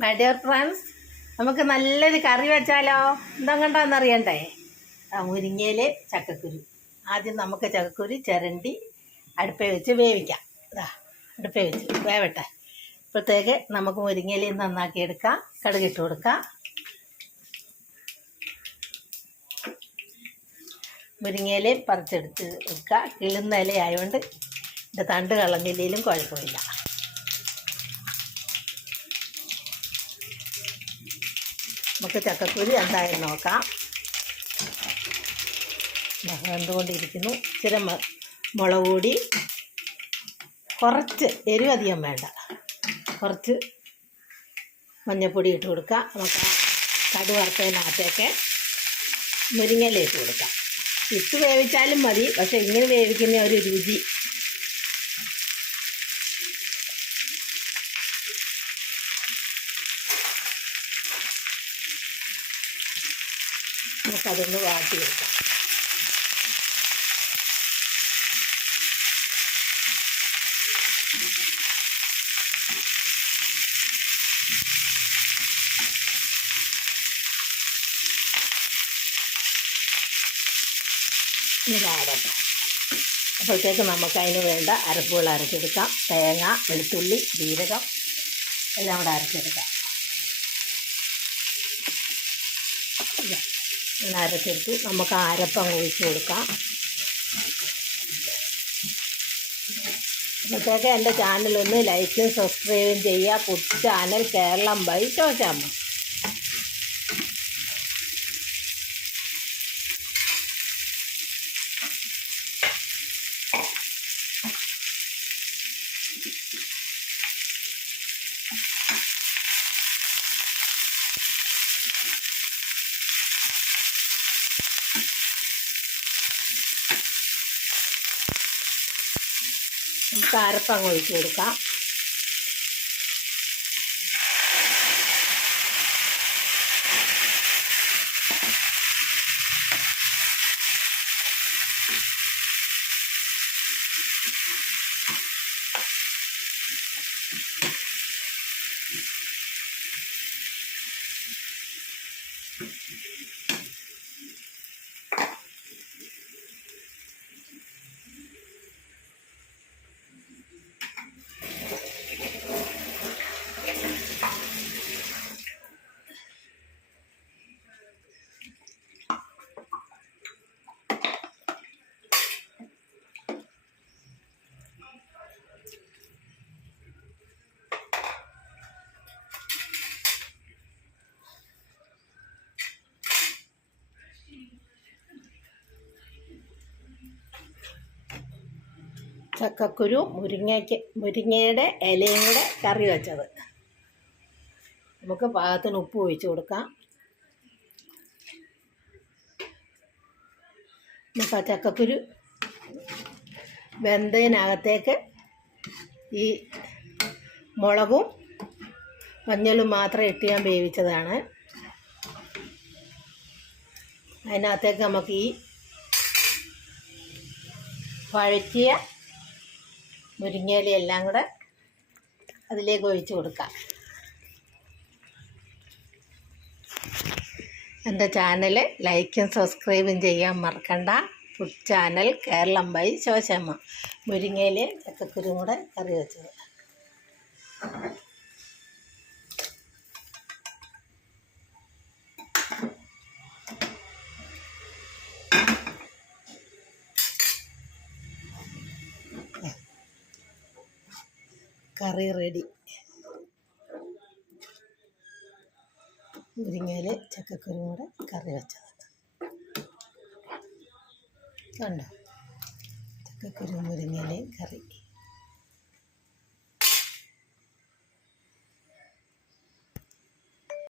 My dear friends, നമുക്ക് നല്ലൊരു കറി വെച്ചാലോ? എന്തെങ്ങണ്ടാന്നറിയണ്ടേ? മുരിങ്ങയില് ചക്കക്കുരു. ആദ്യം നമുക്ക് ചക്കക്കുരു ചിരണ്ടി അടുപ്പേ വെച്ച് വേവിക്കാം. അടുപ്പേ വെച്ച് വേവട്ടെ. ഇപ്പോഴത്തേക്ക് നമുക്ക് മുരിങ്ങയില നന്നാക്കി എടുക്കാം. കടുകിട്ട് കൊടുക്കാം. മുരിങ്ങയില പറിച്ചെടുത്ത് വെക്കുക. കിളുന്ന ഇലയായതുകൊണ്ട് ഇതിൻ്റെ തണ്ട് കളഞ്ഞില്ലെങ്കിലും കുഴപ്പമില്ല. നമുക്ക് ചക്കക്കുരു എന്തായാലും നോക്കാം. വെന്തുകൊണ്ടിരിക്കുന്നു. ഇച്ചിരി മുളക് പൊടി, കുറച്ച് എരിവ് അധികം വേണ്ട, കുറച്ച് മഞ്ഞൾപ്പൊടി ഇട്ട് കൊടുക്കുക. നമുക്ക് കടു വറുത്തതിനകത്തേക്ക് മുരിങ്ങയില ഇട്ട് കൊടുക്കാം. ഇട്ട് വേവിച്ചാലും മതി, പക്ഷെ ഇങ്ങനെ വേവിക്കുന്ന ഒരു രുചി. നമുക്കതൊന്ന് വാട്ടി വെക്കാം. ഇതാടട്ടെ. അപ്പോഴത്തേക്ക് നമുക്ക് അതിന് വേണ്ട അരപ്പുകൾ അരച്ചെടുക്കാം. തേങ്ങ, വെളുത്തുള്ളി, ജീരകം എല്ലാം കൂടെ അരച്ചെടുക്കാം. ഇങ്ങനെ അരച്ചെടുത്ത് നമുക്ക് അരപ്പം ഒഴിച്ച് കൊടുക്കാം. അപ്പോഴത്തേക്ക് എൻ്റെ ചാനലൊന്ന് ലൈക്കും സബ്സ്ക്രൈബും ചെയ്യുക. Food channel Keralam by Shoshamma. നമുക്ക് അരപ്പം ഒഴിച്ച് കൊടുക്കാം. ചക്കക്കുരു മുരിങ്ങയുടെ ഇലയും കൂടെ കറി വെച്ചത്. നമുക്ക് പാകത്തിന് ഉപ്പ് ഒഴിച്ച് കൊടുക്കാം. നമുക്ക് ആ ചക്കക്കുരു വെന്തതിനകത്തേക്ക് ഈ മുളകും മഞ്ഞളും മാത്രം ഇട്ട് ഞാൻ വേവിച്ചതാണ്. അതിനകത്തേക്ക് നമുക്ക് ഈ വഴറ്റിയ മുരിങ്ങയില എല്ലാം കൂടെ അതിലേക്ക് ഒഴിച്ച് കൊടുക്കാം. എൻ്റെ ചാനൽ ലൈക്കും സബ്സ്ക്രൈബും ചെയ്യാൻ മറക്കണ്ട. Food channel Keralam by Shoshamma. മുരിങ്ങയില ചക്കക്കുരും കൂടെ കറി വെച്ചത്. കറി റെഡി. മുരിങ്ങയില ചക്കക്കുരും കൂടെ കറി വെച്ചത് കണ്ടോ? ചക്കക്കുരു മുരിങ്ങയിലയും കറി.